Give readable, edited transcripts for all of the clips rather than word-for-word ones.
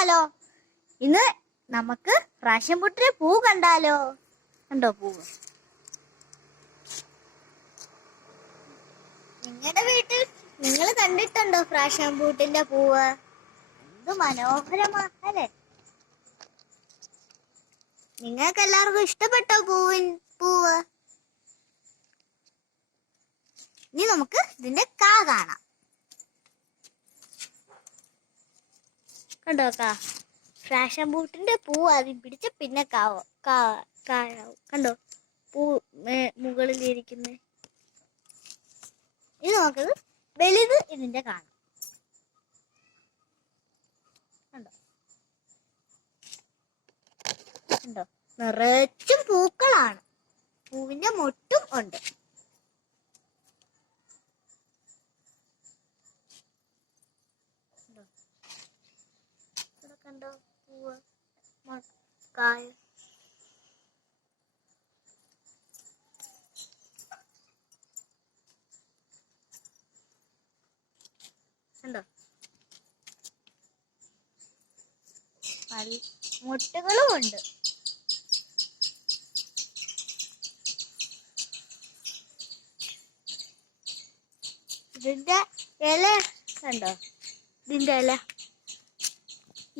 കേട്ടാലോ? ഇന്ന് നമുക്ക് പ്രാഷൻ പൂട്ടിലെ പൂ കണ്ടാലോ? കണ്ടോ പൂവ്? നിങ്ങളുടെ വീട്ടിൽ നിങ്ങൾ കണ്ടിട്ടുണ്ടോ പ്രാഷൻ പൂട്ടിന്റെ പൂവ്? എന്ത് മനോഹരമാ അല്ലേ? നിങ്ങൾക്ക് എല്ലാവർക്കും ഇഷ്ടപ്പെട്ടോ പൂവ്? ഇനി നമുക്ക് ഇതിന്റെ കാ കാണാം. കണ്ടോ പ്രാഷൻ പൂട്ടിന്റെ പൂ ആദ്യം പിടിച്ച് പിന്നെ കായാവും. കണ്ടോ പൂ മുകളിലിരിക്കുന്നത്? ഇനി നമുക്കത് വലുത് ഇതിന്റെ കാണാം. കണ്ടോ കണ്ടോ നിറച്ചും പൂക്കളാണ്. പൂവിന്റെ മൊട്ടും ഉണ്ട്. കണ്ടോ പൂവ് കായ? കണ്ടോ മുട്ടുകളും ഉണ്ട്. ഇതിന്റെ ഇല കണ്ടോ?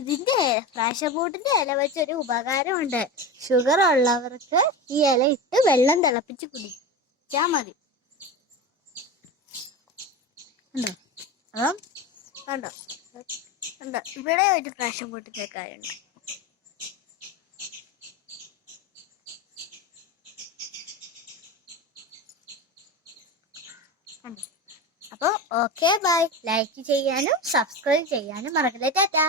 ഇതിന്റെ പ്രാഷൻ പൂട്ടിന്റെ ഇല വെച്ചൊരു ഉപകാരമുണ്ട്. ഷുഗർ ഉള്ളവർക്ക് ഈ ഇല ഇട്ട് വെള്ളം തിളപ്പിച്ച് കുടിച്ചാ മതി. കണ്ടോ കണ്ടോ കണ്ടോ ഇവിടെ ഒരു പ്രാഷൻ പൂട്ടിന്റെ കാര്യമുണ്ട്. അപ്പൊ ഓക്കെ ബൈ. ലൈക്ക് ചെയ്യാനും സബ്സ്ക്രൈബ് ചെയ്യാനും മറക്കല്ലേ. ടാറ്റാ.